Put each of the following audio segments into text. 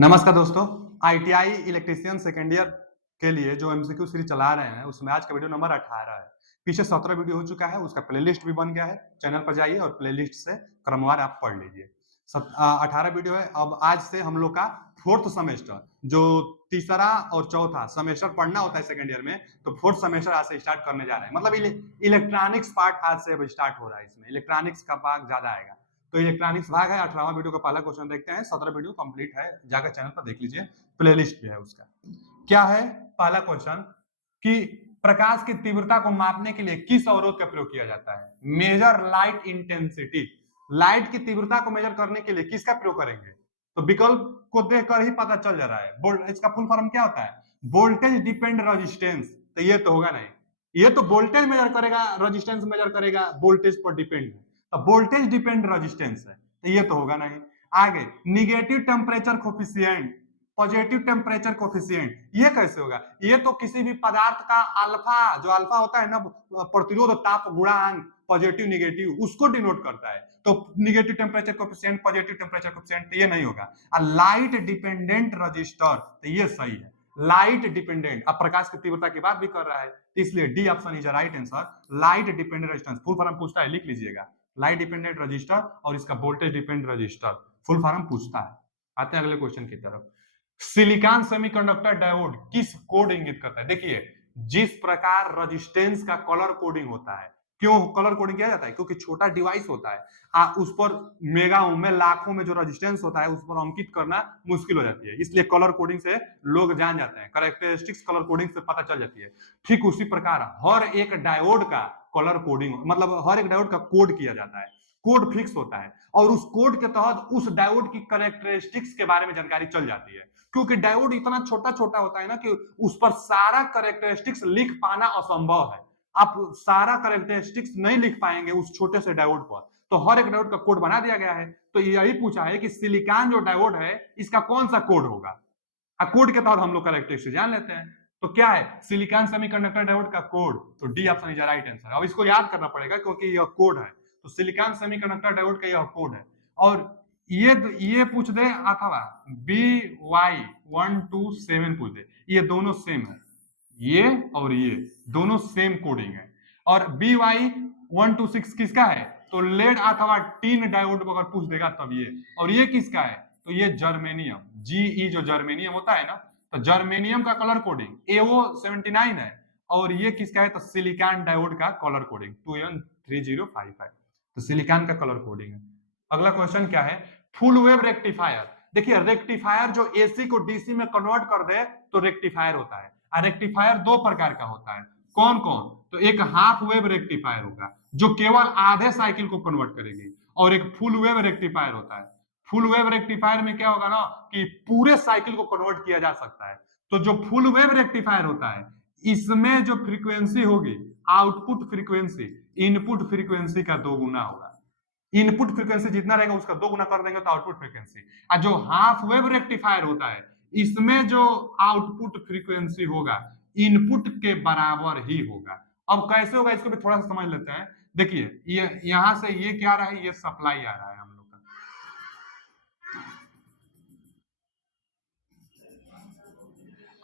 नमस्कार दोस्तों। ITI electrician second year के लिए जो एमसीक्यू सीरीज चला रहे हैं उसमें आज का वीडियो नंबर 18 है। पीछे 17 वीडियो हो चुका है, उसका प्लेलिस्ट भी बन गया है। चैनल पर जाइए और प्लेलिस्ट से क्रमवार आप पढ़ लीजिए। 18 वीडियो है। अब आज से हम लोग का फोर्थ सेमेस्टर जो तीसरा और चौथा सेमेस्टर पढ़ना होता है सेकेंड ईयर में, तो फोर्थ सेमेस्टर आज से स्टार्ट करने जा रहे हैं। मतलब इलेक्ट्रॉनिक्स पार्ट आज से अब स्टार्ट हो रहा है। इसमें इलेक्ट्रॉनिक्स का भाग ज्यादा आएगा। तो इलेक्ट्रॉनिक्स भाग है। 18वां वीडियो का पहला क्वेश्चन देखते हैं। 17 वीडियो कंप्लीट है, जाकर चैनल पर देख लीजिए, प्लेलिस्ट भी है उसका। क्या है पहला क्वेश्चन कि प्रकाश की तीव्रता को मापने के लिए किस अवरोध का प्रयोग किया जाता है? Major light intensity. लाइट की तीव्रता को मेजर करने के लिए किसका प्रयोग करेंगे? तो विकल्प को देखकर ही पता चल जा रहा है। इसका फुल फॉर्म क्या होता है? Voltage depend resistance. तो ये तो होगा नहीं, ये तो वोल्टेज मेजर करेगा, रेजिस्टेंस मेजर करेगा, वोल्टेज पर डिपेंड है। अब वोल्टेज डिपेंड रेजिस्टेंस है, तो ये तो होगा नहीं। आगे negative temperature coefficient, positive temperature coefficient, ये कैसे होगा? ये तो किसी भी पदार्थ का अल्फा, जो अल्फा होता है ना, प्रतिरोध ताप गुणांक, पॉजिटिव निगेटिव, उसको डिनोट करता है। तो negative temperature coefficient, positive temperature coefficient, ये नहीं होगा। लाइट डिपेंडेंट रजिस्टर, तो ये सही है। लाइट डिपेंडेंट, अब प्रकाश की तीव्रता की बात भी कर रहा है, इसलिए D option is right answer. Light dependent resistance full form पूछता है, लिख लीजिएगा। लाइट डिपेंडेंट रजिस्टर और इसका voltage dependent register full form पूछता है। आते हैं अगले क्वेश्चन की तरफ। सिलिकॉन सेमीकंडक्टर डायोड किस कोड इंगित करता है? देखिए, जिस प्रकार रेजिस्टेंस का कलर कोडिंग होता है, क्यों कलर कोडिंग किया जाता है? क्योंकि छोटा डिवाइस होता है, उस पर मेगा में, लाखों में जो रेजिस्टेंस होता है उस पर अंकित करना मुश्किल हो जाती है, इसलिए कलर कोडिंग से लोग जान जाते हैं, कैरेक्टरिस्टिक्स कलर कोडिंग से पता चल जाती है। ठीक उसी प्रकार हर एक डायोड का कलर कोडिंग, मतलब हर एक डायोड का कोड किया जाता है, कोड फिक्स होता है, और उस कोड के तहत उस डायोड की कैरेक्टरिस्टिक्स के बारे में जानकारी चल जाती है। क्योंकि डायोड इतना छोटा छोटा होता है ना कि उस पर सारा कैरेक्टरिस्टिक्स लिख पाना असंभव है। आप सारा कैरेक्टरिस्टिक्स नहीं लिख पाएंगे उस छोटे से डायोड पर, तो हर एक डायोड का कोड बना दिया गया है। तो यही पूछा है कि सिलिकॉन जो डायोड है इसका कौन सा कोड होगा। कोड के तहत हम लोग कैरेक्टरिस्टिक्स जान लेते हैं। तो क्या है सिलिकॉन सेमीकंडक्टर डायोड का कोड? तो D option is right answer. अब इसको याद करना पड़ेगा क्योंकि यह कोड है। तो सिलिकॉन सेमीकंडक्टर डायोड का यह कोड है। और ये पूछ दे अथवा BY127 पूछ दे, ये दोनों सेम है, ये और ये दोनों सेम कोडिंग है। और BY126 किसका है? तो लेड अथवा टीन डायोड अगर पूछ देगा तब ये। और ये किसका है? तो ये जर्मेनियम, जीई जो जर्मेनियम होता है ना, तो जर्मेनियम का कलर कोडिंग AO79 है। और ये किसका है? तो सिलिकॉन डायोड का कलर कोडिंग 2N3055, तो सिलिकॉन का कलर कोडिंग है। अगला क्वेश्चन क्या है? Full wave rectifier. देखिए, रेक्टिफायर जो एसी को डीसी में कन्वर्ट कर दे तो रेक्टिफायर होता है। और रेक्टिफायर दो प्रकार का होता है। कौन कौन? तो एक हाफ वेव रेक्टिफायर होगा जो केवल आधे साइकिल को कन्वर्ट करेगी, और एक फुल वेव रेक्टिफायर होता है। फुल वेव रेक्टिफायर में क्या होगा ना कि पूरे साइकिल को कन्वर्ट किया जा सकता है। तो जो फुल वेव रेक्टिफायर होता है इसमें जो फ्रीक्वेंसी होगी, आउटपुट फ्रीक्वेंसी इनपुट फ्रीक्वेंसी का 2 गुना होगा। इनपुट फ्रीक्वेंसी जितना रहेगा उसका 2 गुना कर देंगे तो आउटपुट फ्रीक्वेंसी। और जो हाफ वेव रेक्टिफायर होता है इसमें जो आउटपुट फ्रीक्वेंसी होगा इनपुट के बराबर ही होगा। अब कैसे होगा इसको भी थोड़ा सा समझ लेते हैं। देखिए, ये यहां से ये क्या आ रहा है? ये सप्लाई आ रहा है हम लोग का।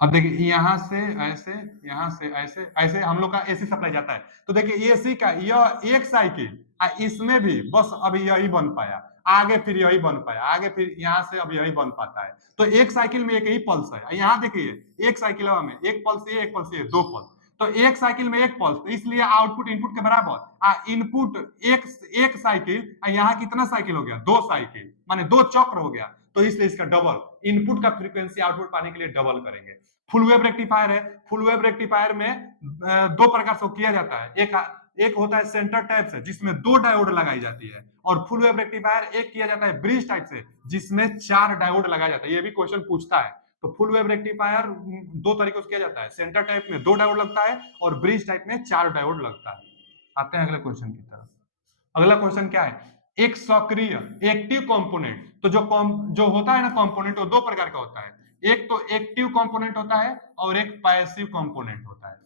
अब देखिए, यहां से ऐसे, यहां से ऐसे, ऐसे हम लोग का एसी सप्लाई जाता है। तो देखिए एसी का यह एक साइकिल, इसमें भी बस अभी यही बन पाया, आगे फिर यही बन पाया, आगे फिर यहां से अब यही बन पाता है। तो एक साइकिल में एक ही पल्स है। यहाँ देखिए एक साइकिल में एक पल्स ये, एक पल्स ये, 2 पल्स। तो एक साइकिल में एक पल्स, तो इसलिए आउटपुट इनपुट के बराबर। इनपुट एक साइकिल, यहाँ कितना साइकिल हो गया? 2 साइकिल, माने 2 चक्र हो गया। तो इसलिए इसका डबल इनपुट का फ्रीक्वेंसी आउटपुट पाने के लिए डबल करेंगे। फुल वेव रेक्टिफायर है। फुल वेव रेक्टिफायर में दो प्रकार से किया जाता है। एक होता है सेंटर टाइप से जिसमें 2 डायोड लगाई जाती है, और फुल वेव रेक्टिफायर एक किया जाता है ब्रिज टाइप से जिसमें 4 डायोड लगाया जाता है। ये भी क्वेश्चन पूछता है। तो फुल वेव रेक्टिफायर 2 तरीकों से किया जाता है। सेंटर टाइप में 2 डायोड लगता है और ब्रिज टाइप में 4 डायोड लगता है। आते हैं अगले क्वेश्चन की तरफ। अगला क्वेश्चन क्या है? एक सक्रिय एक्टिव कंपोनेंट। तो जो होता है ना कंपोनेंट, वो 2 प्रकार का होता है। एक तो एक्टिव कंपोनेंट होता है और एक पैसिव कंपोनेंट होता है।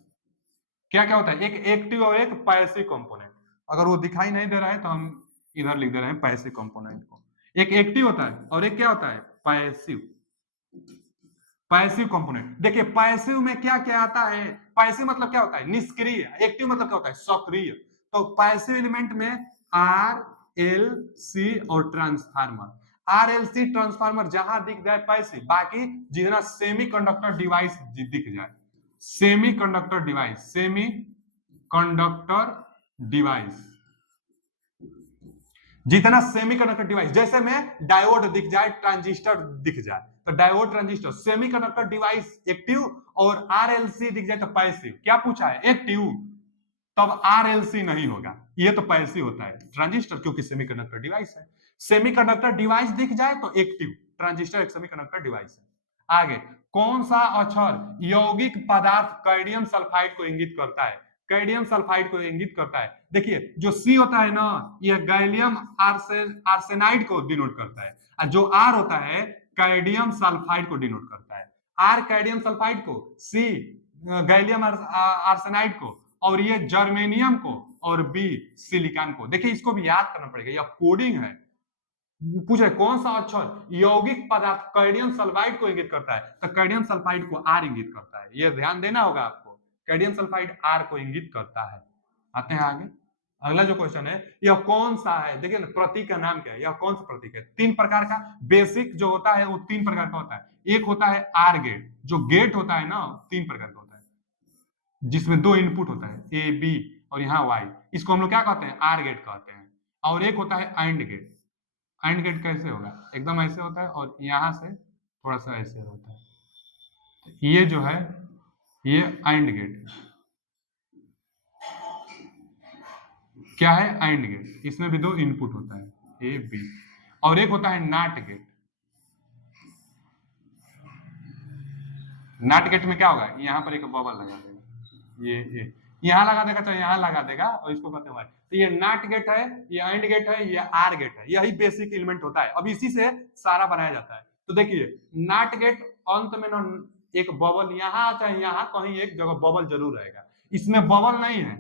क्या क्या होता है? एक एक्टिव और एक पैसिव कंपोनेंट। अगर वो दिखाई नहीं दे रहा है तो हम इधर लिख दे रहे हैं पैसिव कंपोनेंट को। एक एक्टिव होता है और एक क्या होता है? पैसिव। Passive component. देखिए पैसिव में क्या क्या आता है, पैसिव मतलब क्या होता है, निष्क्रिय। एक्टिव मतलब क्या होता है, सक्रिय। तो पैसिव एलिमेंट में आर एल सी और transformer. R L C transformer जहां दिख जाए पैसिव, बाकी जितना सेमी कंडक्टर डिवाइस दिख जाए, semi conductor device, semi conductor device, जितना सेमीकंडक्टर डिवाइस, जैसे में डायोड दिख जाए, ट्रांजिस्टर दिख जाए, तो diode transistor semiconductor device active, और आरएलसी दिख जाए तो पैसिव। क्या पूछा है, एक्टिव, तब आरएलसी नहीं होगा, ये तो पैसिव होता है ट्रांजिस्टर, क्योंकि सेमीकंडक्टर डिवाइस है। सेमीकंडक्टर डिवाइस दिख जाए तो एक्टिव, ट्रांजिस्टर एक सेमीकंडक्टर डिवाइस है। आगे, कौन सा अक्षर यौगिक पदार्थ कैडमियम सल्फाइड को इंगित करता है, कैडमियम सल्फाइड को इंगित करता है। देखिए जो सी होता है ना, यह गैलियम आर्सेनाइड को डिनोट करता है, और जो आर होता है कैडमियम सल्फाइड को डिनोट करता है। आर कैडमियम सल्फाइड को, सी गैलियम आर्सेनाइड को, और ये जर्मेनियम को, और बी सिलिकॉन को। देखिए इसको भी याद करना पड़ेगा, यह कोडिंग है। पूछे कौन सा अक्षर यौगिक पदार्थ कैडमियम सल्फाइड को इंगित करता है, तो कैडमियम सल्फाइड को आर इंगित करता है, यह ध्यान देना होगा आपको, कैडमियम सल्फाइड आर को इंगित करता है। आते हैं आगे, अगला जो क्वेश्चन है, यह कौन सा है, देखिए ना प्रतीक का नाम क्या है, यह कौन सा प्रतीक है। तीन प्रकार का बेसिक जो होता है वो तीन प्रकार का होता है। एक होता है आर गेट, जो गेट होता है ना तीन प्रकार का होता है, जिसमें दो इनपुट होता है ए बी और यहाँ वाई, इसको हम लोग क्या कहते हैं, आर गेट कहते हैं। और एक होता है एंड गेट। एंड गेट कैसे होगा, एकदम ऐसे होता है और यहाँ से थोड़ा सा ऐसे होता है, तो ये जो है ये एंड गेट, क्या है, एंड गेट। इसमें भी दो इनपुट होता है ए बी। और एक होता है नॉट गेट। नॉट गेट में क्या होगा, यहाँ पर एक बबल लगा देगा, ये यहाँ लगा देगा चाहे यहाँ लगा देगा, और इसको कहते हैं। तो ये नॉट गेट है, ये एंड गेट है, ये आर गेट है, यही बेसिक एलिमेंट होता है। अब इसी से सारा बनाया जाता है। तो देखिए नॉट गेट अंत में ना एक बबल यहाँ चाहे यहाँ कहीं एक जगह बबल जरूर रहेगा, इसमें बबल नहीं है,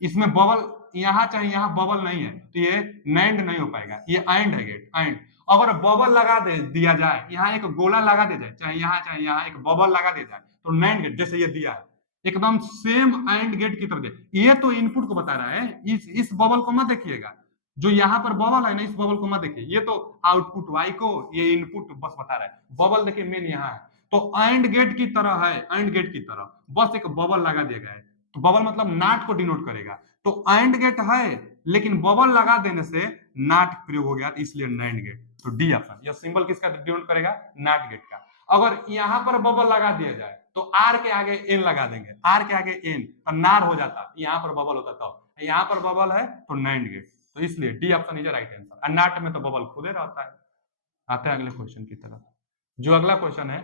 इसमें बबल यहाँ चाहे यहाँ बबल नहीं है, तो ये नैंड नहीं हो पाएगा, ये एंड है गेट, एंड। अगर बबल लगा दे दिया जाए, यहाँ एक गोला लगा दिया जाए, चाहे यहाँ एक बबल लगा दिया जाए, तो नैंड गेट जैसे ये दिया है, एकदम सेम एंड गेट की तरह। ये तो इनपुट को बता रहा है, इस बबल को मत देखिएगा, जो यहाँ पर बबल है ना, इस बबल को मत देखिए, ये तो आउटपुट वाई को, ये इनपुट बस बता रहा है। बबल देखिए मेन यहाँ है, तो एंड गेट की तरह है, एंड गेट की तरह बस एक बबल लगा दिया गया है। तो बबल मतलब नाट को डिनोट करेगा, तो एंड गेट है लेकिन बबल लगा देने से नाट प्रयोग हो गया, इसलिए नैंड गेट। तो डी ऑप्शन, यह सिंबल किसका डिनोट करेगा, नाट गेट का। अगर यहाँ पर बबल लगा दिया जाए तो आर के आगे एन लगा देंगे, आर के आगे एन, तो नार हो जाता, यहाँ पर बबल होता, तो यहाँ पर बबल है तो नैंड गेट, तो इसलिए D option is right answer. और नाट में तो बबल खुदे रहता है। आते हैं अगले क्वेश्चन की तरफ। जो अगला क्वेश्चन है,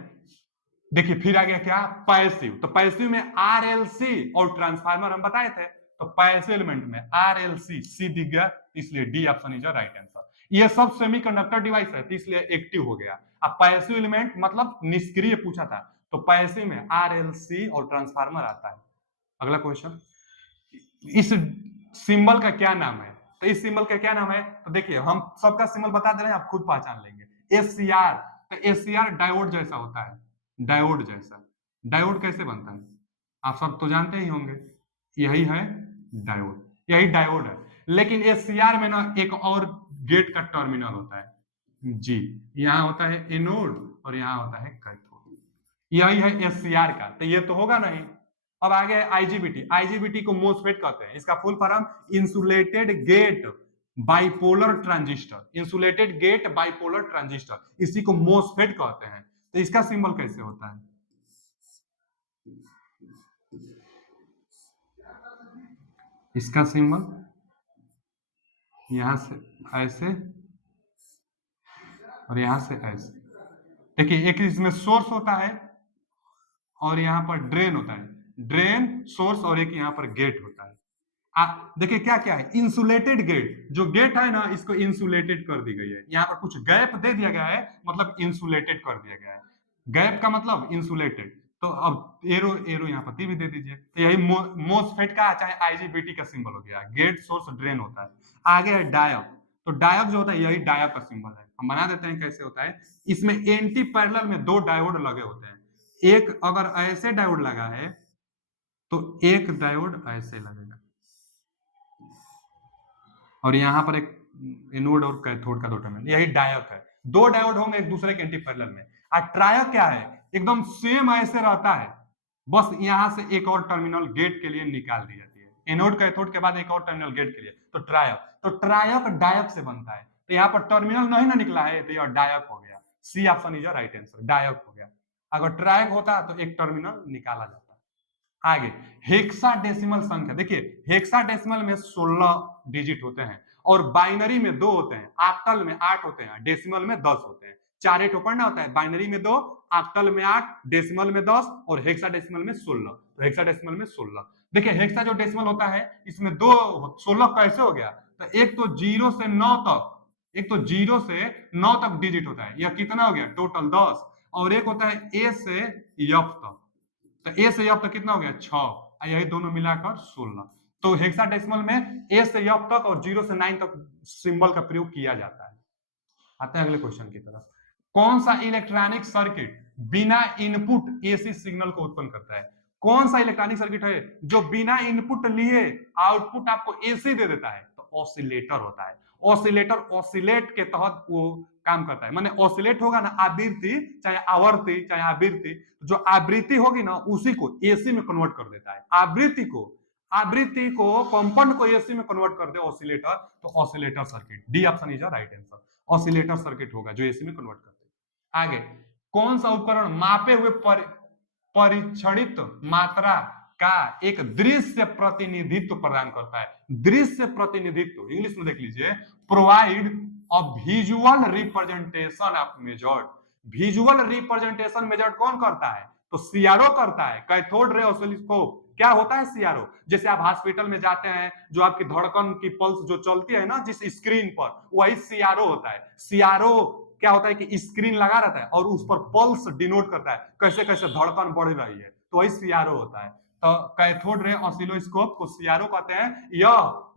देखिए फिर आ गया क्या, पैसिव। तो पैसिव में आरएलसी और ट्रांसफार्मर हम बताए थे, तो पैसिव एलिमेंट में आरएलसी, सी दिख गया, इसलिए D option is right answer. ये सब सेमीकंडक्टर डिवाइस है, तो इसलिए एक्टिव हो गया। अब पैसिव एलिमेंट मतलब निष्क्रिय पूछा था, तो पैसिव में आरएलसी और ट्रांसफार्मर आता है। अगला क्वेश्चन, इस सिंबल का क्या नाम है, तो इस सिंबल का क्या नाम है, तो देखिए हम सबका सिंबल बता दे रहे हैं, आप खुद पहचान लेंगे। एससीआर, तो एससीआर डायोड जैसा होता है, डायोड जैसा। डायोड कैसे बनता है, आप सब तो जानते ही होंगे, यही है डायोड, यही डायोड है। लेकिन एससीआर में ना एक और गेट का टर्मिनल होता है जी, यहाँ होता है एनोड और यहाँ होता है कैथोड, यही है एससीआर का, तो ये तो होगा नहीं। अब आगे आईजीबीटी, आईजीबीटी को मोसफेट कहते हैं, इसका full form insulated gate bipolar transistor, insulated gate bipolar transistor, इसी को मोसफेट कहते हैं। तो इसका सिंबल कैसे होता है, इसका सिंबल यहां से ऐसे और यहां से ऐसे। देखिए एक इसमें सोर्स होता है और यहाँ पर ड्रेन होता है, ड्रेन सोर्स, और एक यहाँ पर गेट होता है। देखिए क्या क्या है, इंसुलेटेड गेट, जो गेट है ना इसको इंसुलेटेड कर दी गई है, यहाँ पर कुछ गैप दे दिया गया है, मतलब इंसुलेटेड कर दिया गया है। गैप का मतलब इंसुलेटेड। तो अब एरो एरो यहाँ पर भी दे दीजिए, तो यही मोसफेट का चाहे आईजीबीटी का सिंबल हो गया, गेट सोर्स ड्रेन होता है। आगे है डायोड, तो डायोड जो होता है यही डायोड का सिंबल है, हम बना देते हैं कैसे होता है। इसमें एंटी पैरेलल में 2 डायोड लगे होते हैं। एक अगर ऐसे डायोड लगा है तो एक डायोड ऐसे लगेगा और यहां पर एक एनोड और कैथोड का 2 टर्मिनल, यही डायोड है। 2 डायोड होंगे एक दूसरे के एंटी पैरेलल में। और ट्रायक क्या है, एकदम सेम ऐसे रहता है, बस यहां से एक और टर्मिनल गेट के लिए निकाल दी जाती है, एनोड कैथोड के बाद एक और टर्मिनल गेट के लिए। तो ट्रायक डायक से बनता है। तो यहाँ पर टर्मिनल नहीं ना निकला है तो यह डायक हो गया। C option is right answer, डायक हो गया। अगर ट्रायक होता तो एक टर्मिनल निकाला जाता। आगे हेक्साडेसिमल संख्या, देखिए हेक्साडेसिमल में 16 डिजिट होते हैं और बाइनरी में 2 होते हैं, ऑक्टल में 8 होते हैं, डेसिमल में 10 होते हैं। 4 8 पढ़ना होता है, बाइनरी में 2, ऑक्टल में 8, डेसिमल में 10 और हेक्साडेसिमल में 16। तो हेक्साडेसिमल में 16। देखिए हेक्सा जो डेसिमल होता है इसमें 2 16 कैसे हो गया, तो एक तो 0 से 9 तक, एक तो 0 से 9 तक डिजिट होता है, यह कितना हो गया टोटल 10, और एक होता है ए से एफ तक, तो ए से एफ तक कितना हो गया 6, यही दोनों मिलाकर 16। तो हेक्साडेसिमल में ए से एफ तक और 0 से 9 तक सिंबल का प्रयोग किया जाता है। आते हैं अगले क्वेश्चन की तरफ। कौन सा इलेक्ट्रॉनिक सर्किट बिना इनपुट एसी सिग्नल को उत्पन्न करता है? कौन सा इलेक्ट्रॉनिक सर्किट है जो बिना इनपुट लिए आउटपुट आपको एसी दे देता है? तो ऑसिलेटर होता है। ऑसिलेटर ऑसिलेट के तहत वो काम करता है, माने ऑसिलेट होगा ना, आवृत्ति चाहे आवर्ती चाहे आवृत्ति, जो आवृत्ति होगी ना उसी को एसी में कन्वर्ट कर देता है। आवृत्ति को कंपन को एसी में कन्वर्ट कर दे ऑसिलेटर, तो oscillator circuit, D option is right answer, oscillator circuit होगा जो एसी में कन्वर्ट कर दे। आगे कौन सा उपकरण मापे हुए परिक्षणित मात्रा का एक दृश्य प्रतिनिधित्व प्रदान करता है? दृश्य प्रतिनिधित्व इंग्लिश में देख लीजिए, provide a visual representation of measured. Visual representation measured कौन करता है? तो सीआरओ करता है, कैथोड रे ऑसिलोस्कोप। क्या होता है सीआरओ? जैसे आप हॉस्पिटल में जाते हैं, जो आपकी धड़कन की पल्स जो चलती है ना जिस स्क्रीन पर, वही सीआरओ होता है। सीआरओ क्या होता है कि स्क्रीन लगा रहता है और उस पर पल्स डिनोट करता है, कैसे कैसे धड़कन बढ़ रही है, तो वही सीआरओ होता है। तो कैथोड रे ऑसिलोस्कोप को सीआरओ कहते हैं। यह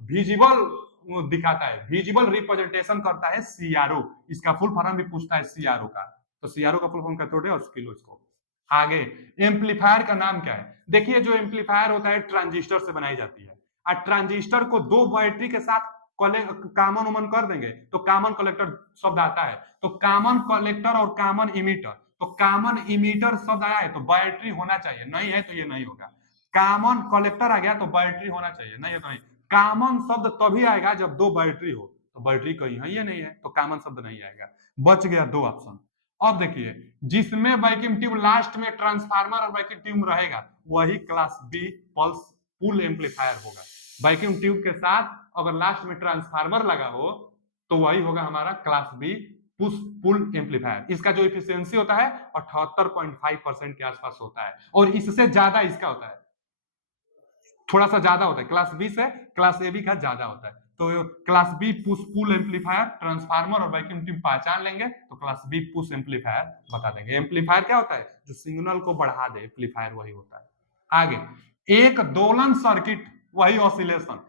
विजिबल दिखाता है, विजिबल रिप्रेजेंटेशन करता है सीआरओ। इसका फुल फॉर्म भी पूछता है सीआरओ का, तो सीआरओ का full form cathode ray oscilloscope. आगे एम्पलीफायर का नाम क्या है? देखिए जो एम्पलीफायर होता है ट्रांजिस्टर से बनाई जाती है, और ट्रांजिस्टर को 2 बैटरी के साथ कॉमन उमन कर देंगे तो कॉमन कलेक्टर शब्द आता है। तो कॉमन कलेक्टर और कॉमन इमीटर, तो कॉमन इमीटर शब्द आया है तो बैटरी होना चाहिए, नहीं है तो ये नहीं होगा। कॉमन कलेक्टर आ गया तो बैटरी होना चाहिए, नहीं है तो नहीं। कॉमन शब्द तभी आएगा जब 2 बैटरी हो, तो बैटरी कहीं है ये नहीं है, तो कॉमन शब्द नहीं आएगा। बच गया 2 ऑप्शन। अब देखिए जिसमें वैक्यूम ट्यूब लास्ट में ट्रांसफार्मर और वैक्यूम ट्यूब रहेगा वही क्लास बी पल्स पुल एम्पलीफायर होगा। वैक्यूम ट्यूब के साथ अगर लास्ट में ट्रांसफार्मर लगा हो तो वही होगा हमारा class B push pull amplifier. इसका जो इफिशियंसी होता है 78.5% के आसपास होता है, और इससे ज्यादा इसका होता है, थोड़ा सा ज्यादा होता है, क्लास बी से क्लास ए बी का ज्यादा होता है। तो class B push pull amplifier, transformer और वैक्यूम ट्यूब पहचान लेंगे तो क्लास बी पुश एम्पलीफायर बता देंगे। एम्पलीफायर क्या होता है? जो सिग्नल को बढ़ा दे, एम्पलीफायर वही होता है। आगे एक दोलन सर्किट वही ऑसिलेशन,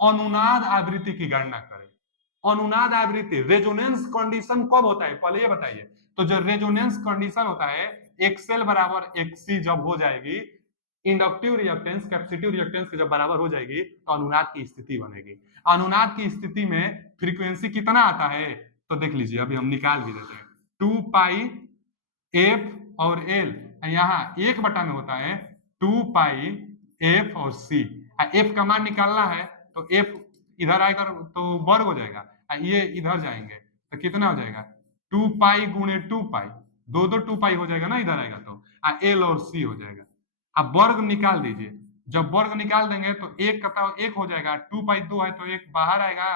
अनुनाद आवृत्ति की गणना करें। अनुनाद आवृत्ति रेजोनेंस कंडीशन कब होता है पहले ये बताइए। तो जो रेजोनेंस कंडीशन होता है एक्सएल बराबर एक्सी जब हो जाएगी, इंडक्टिव रिएक्टेंस कैपेसिटिव रिएक्टेंस के जब बराबर हो जाएगी तो अनुनाद की स्थिति बनेगी। अनुनाद की स्थिति में फ्रीक्वेंसी कितना आता है तो देख लीजिए, अभी हम निकाल भी देते हैं। 2 पाई एफ और एल, यहाँ 1 में होता है 2 पाई एफ और सी। एफ का मान निकालना है तो एफ इधर आएगा तो वर्ग हो जाएगा, ये इधर जाएंगे तो कितना हो जाएगा 2 पाई गुणे 2 पाई, 2 पाई हो जाएगा ना, इधर आएगा तो एल और सी हो जाएगा। अब वर्ग निकाल दीजिए, जब वर्ग निकाल देंगे तो 1 का 1 हो जाएगा, 2 पाई 2 है तो 1 बाहर आएगा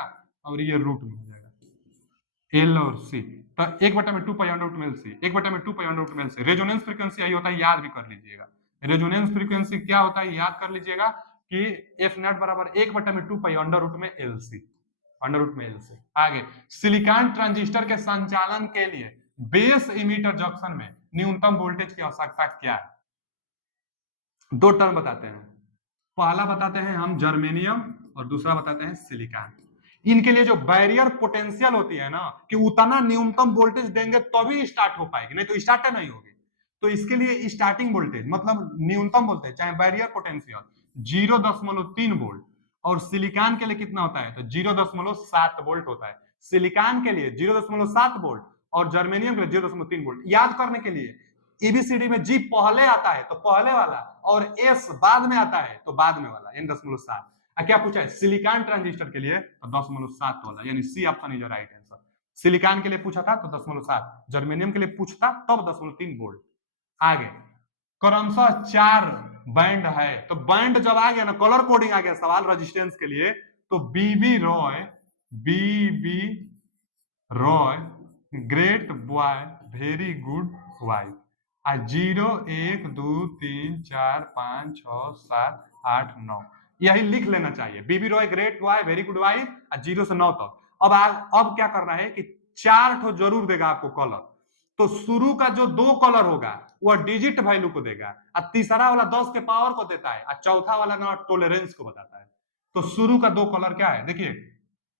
और ये रूट में हो जाएगा एल और सी। तो 1 में 2 पाई अंडर रूट में एल सी, 1 में 2 पाई अंडर रूट में एल सी। रेजोनेंस फ्रीक्वेंसी यही होता है, याद भी कर लीजिएगा। रेजोनेंस फ्रीक्वेंसी क्या होता है याद कर लीजिएगा कि एफ नॉट बराबर 1 में 2 पाई अंडर रूट में एल सी, अंडर रूट में एल सी। आगे सिलिकॉन ट्रांजिस्टर के संचालन के लिए बेस इमीटर जंक्शन में न्यूनतम वोल्टेज की आवश्यकता क्या है? 2 टर्म बताते हैं, पहला बताते हैं हम जर्मेनियम और दूसरा बताते हैं सिलिकॉन। इनके लिए जो बैरियर पोटेंशियल होती है ना, कि उतना न्यूनतम वोल्टेज देंगे तभी स्टार्ट हो पाएगी, नहीं तो स्टार्ट नहीं होगी। तो इसके लिए स्टार्टिंग वोल्टेज मतलब न्यूनतम वोल्टेज चाहे बैरियर पोटेंशियल 0.3 वोल्ट, और सिलिकॉन के लिए कितना होता है तो 0.7 वोल्ट होता है। सिलिकॉन के लिए 0.7 वोल्ट और जर्मेनियम के लिए 0.3 वोल्ट। याद करने के लिए एबीसीडी में जी पहले आता है तो पहले वाला, और एस बाद में आता है तो बाद में वाला, यानी 0.7। क्या पूछा है सिलिकॉन ट्रांजिस्टर के लिए तो 10.7 वाला, यानी C option is right answer. Silicon के लिए पूछा था तो 10.7, जर्मेनियम के लिए पूछता तब 10.3 वोल्ट। आगे क्रमशः 4 बैंड है, तो बैंड जब आ गया ना, कलर कोडिंग आ गया सवाल रेजिस्टेंस के लिए, तो B B Roy great boy very good wife. 0 1 2 3 4 5 6 7 8 9 यही लिख लेना चाहिए, B B Roy great boy very good wife 0 से 9 तक। अब क्या करना है कि 4 ठो जरूर देगा आपको कलर, तो शुरू का जो 2 कलर होगा वह डिजिट वैल्यू को देगा, और तीसरा वाला 10 के पावर को देता है, और चौथा वाला ना टॉलरेंस को बताता है। तो शुरू का 2 कलर क्या है देखिए,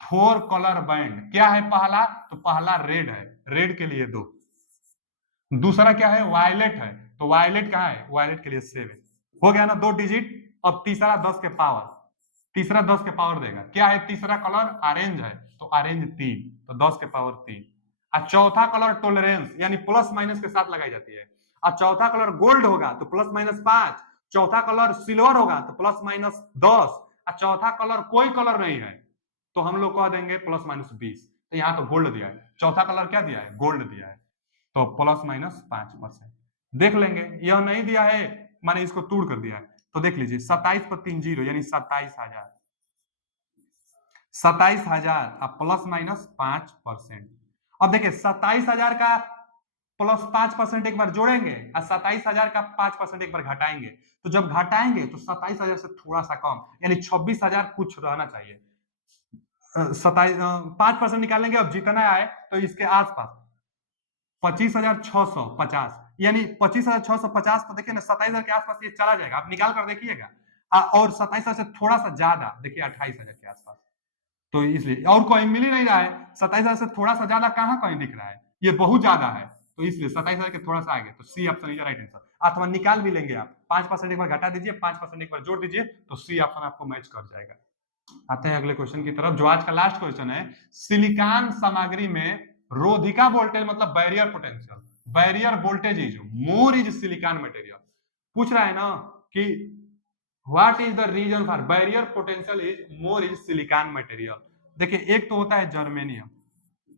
4 कलर बैंड क्या है, पहला तो पहला रेड है, रेड के लिए 2, दूसरा क्या है वायलेट है, तो वायलेट कहाँ है, वायलेट के लिए 7 हो गया ना 2 डिजिट। अब तीसरा 10 के पावर, तीसरा 10 के पावर देगा, क्या है तीसरा कलर ऑरेंज है तो ऑरेंज 3, तो 10 के पावर 3। और चौथा कलर टॉलरेंस यानी प्लस माइनस के साथ लगाई जाती है, और चौथा कलर गोल्ड होगा तो प्लस माइनस 5, चौथा कलर सिल्वर होगा तो प्लस माइनस 10, और चौथा कलर कोई कलर नहीं है तो हम लोग कह देंगे प्लस माइनस 20। तो यहाँ तो गोल्ड दिया है, चौथा कलर क्या दिया है गोल्ड दिया है, तो प्लस माइनस 5%। देख लेंगे, यह नहीं दिया है माने इसको तोड़ कर दिया है, तो देख लीजिए 27 पर 3 0 यानी 27,000, 27,000 अब प्लस माइनस 5%। अब देखिए 27,000 का प्लस 5% एक बार जोड़ेंगे और 27,000 का 5% एक बार घटाएंगे, तो जब घटाएंगे तो 27,000 से थोड़ा सा कम यानी 26,000 कुछ रहना चाहिए। 5% निकालेंगे, अब जितना आए तो इसके आसपास 25,650 यानी 25,650, तो देखिए ना 27,000 के आसपास ये चला जाएगा, आप निकाल कर देखिएगा। और 27,000 से थोड़ा सा ज्यादा देखिए 28,000 के आसपास, तो इसलिए और कोई मिल ही नहीं रहा है, 27,000 से थोड़ा सा ज्यादा कहाँ कहीं दिख रहा है, ये बहुत ज्यादा है, तो इसलिए 27,000 के थोड़ा सा आगे, तो C option is right answer. अथवा निकाल भी लेंगे आप, 5% एक बार घटा दीजिए, 5% एक बार जोड़ दीजिए, तो सी ऑप्शन आपको मैच कर जाएगा। आते हैं अगले क्वेश्चन की तरफ, जो आज का लास्ट क्वेश्चन है, सिलिकॉन सामग्री में रोधिका वोल्टेज मतलब barrier potential, barrier voltage is more is silicon material. पूछ रहा है ना कि what is the reason for barrier potential is more is silicon material. देखिए एक तो होता है जर्मेनियम,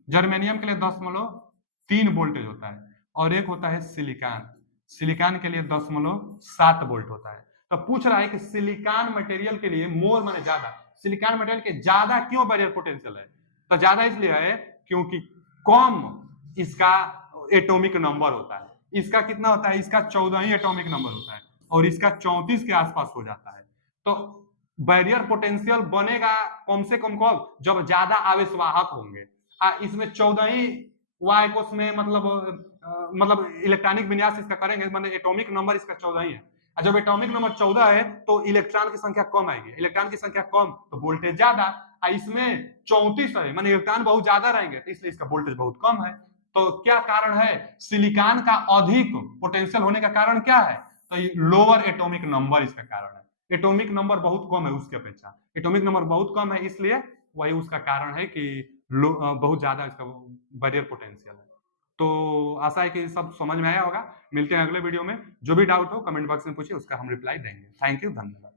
जर्मेनियम के लिए 10.3 वोल्टेज होता है, और एक होता है सिलिकॉन, सिलिकॉन के लिए 10.7 वोल्ट होता है। तो पूछ रहा है कि सिलिकॉन मटेरियल के लिए मोर माने ज्यादा, सिलिकॉन मटेरियल के ज्यादा क्यों बैरियर पोटेंशियल है, तो ज्यादा इसलिए है क्योंकि कम इसका एटॉमिक नंबर होता है, इसका कितना होता है, इसका 14 ही एटॉमिक नंबर होता है, और इसका 34 के आसपास हो जाता है। तो बैरियर पोटेंशियल बनेगा कम से कम कब, जब ज्यादा आवेशवाहक होंगे, इसमें 14 ही वाई कोष में मतलब इलेक्ट्रॉनिक विन्यास इसका करेंगे, मतलब एटॉमिक नंबर इसका 14 ही है, और जब एटॉमिक नंबर 14 है तो इलेक्ट्रॉन की संख्या कम आएगी, इलेक्ट्रॉन की संख्या कम तो वोल्टेज ज्यादा, इसमें 34 है माने इलेक्ट्रॉन बहुत ज्यादा रहेंगे तो इसलिए इसका वोल्टेज बहुत कम है। तो क्या कारण है, सिलिकॉन का अधिक पोटेंशियल होने का कारण क्या है, तो लोअर एटॉमिक नंबर इसका कारण है, एटॉमिक नंबर बहुत कम है उसके अपेक्षा, एटॉमिक नंबर बहुत कम है इसलिए वही उसका कारण है कि बहुत ज्यादा इसका बैरियर पोटेंशियल है। तो आशा है कि सब समझ में आया होगा, मिलते हैं अगले वीडियो में, जो भी डाउट हो कमेंट बॉक्स में पूछिए, उसका हम रिप्लाई देंगे। थैंक यू, धन्यवाद।